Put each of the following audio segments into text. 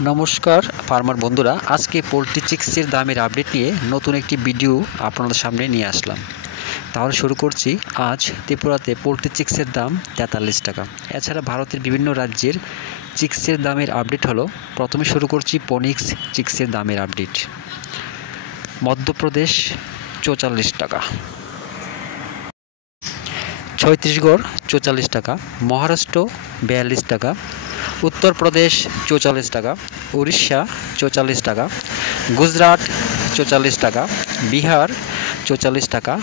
নমস্কার ফার্মার বন্ধুরা, আজকে পোলট্রি চিক্সের দামের আপডেট নিয়ে নতুন একটি ভিডিও আপনাদের সামনে নিয়ে আসলাম। তাহলে শুরু করছি। আজ ত্রিপুরাতে পোলট্রি চিক্সের দাম 43 টাকা। এছাড়া ভারতের বিভিন্ন রাজ্যের চিক্সের দামের আপডেট হলো। প্রথমে শুরু করছি ফোনিক্স চিক্সের দামের আপডেট। মধ্যপ্রদেশ 44 টাকা, ছত্তিশগড় 44 টাকা, মহারাষ্ট্র 42 টাকা, উত্তরপ্রদেশ 44 টাকা, উড়িষ্যা 44 টাকা, গুজরাট 44 টাকা, বিহার 44 টাকা,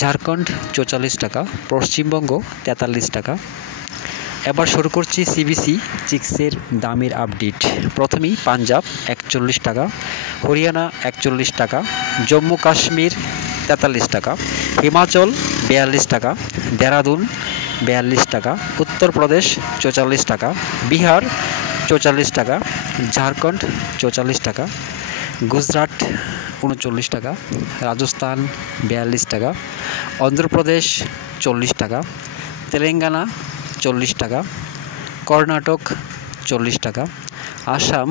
ঝাড়খণ্ড 44 টাকা, পশ্চিমবঙ্গ 43 টাকা। এবার শুরু করছি সিবিসি চিক্সের দামের আপডেট। প্রথমেই পাঞ্জাব 41 টাকা, হরিয়ানা 41 টাকা, জম্মু কাশ্মীর 43 টাকা, হিমাচল 42 টাকা, দেরাদুন 42 টাকা, উত্তরপ্রদেশ 44 টাকা, বিহার 44 টাকা, ঝাড়খণ্ড 44 টাকা, গুজরাট 39 টাকা, রাজস্থান 42 টাকা, অন্ধ্রপ্রদেশ 40 টাকা, তেলেঙ্গানা 40 টাকা, কর্ণাটক 40 টাকা, আসাম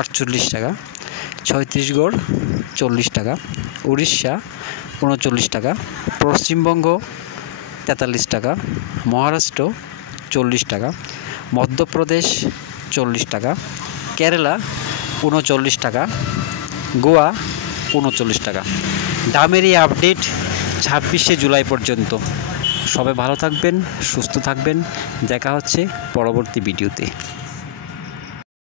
48 টাকা, ছত্তিশগড় 40 টাকা, উড়িষ্যা 39 টাকা, পশ্চিমবঙ্গ 43 টাকা, মহারাষ্ট্র 40 টাকা, মধ্যপ্রদেশ 40 টাকা, কেরালা 39 টাকা, গোয়া 39 টাকা। দামের এই আপডেট 26শে জুলাই পর্যন্ত। সবাই ভালো থাকবেন, সুস্থ থাকবেন। দেখা হচ্ছে পরবর্তী ভিডিওতে।